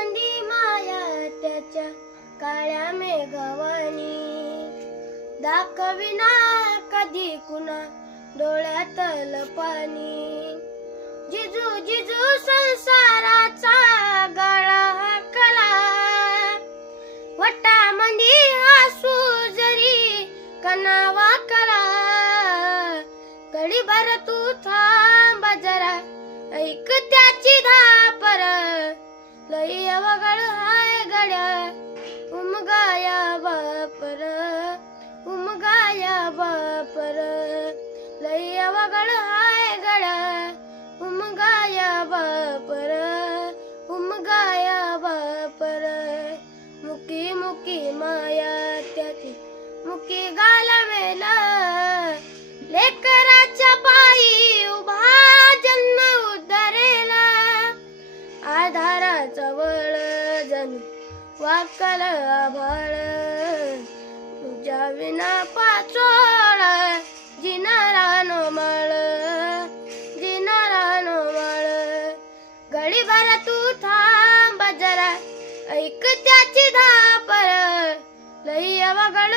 मंदी माया त्याच्या काळ्या मेघवानी, दाखविना कधी कुणा डोळ्यातल पाणी. जिजू जिजू संसाराचा गळा हाकला, वटामंदी हसू जरी कणा वाकला. घडीभर तू थांब जरा, ऐक त्याची धापर, लई अवघड हाय गड्या उमगाया बापर, उमगाया बापर. लई अवघड हाय गड्या उमगाया बापर, उमगाया बापर. मुकी मुकी माया त्याची मुकी घालवेला, लेकराच्या पायी उभा जन्म उद्धरेला. आधाराचा वळ जणू वाकल आभाळ, तुझ्या विना पाचोळ जिनारा नो माळ, जिनारा नो माळ. घडीभर तू थांब जरा, ऐक त्याची धापर, लई अवघड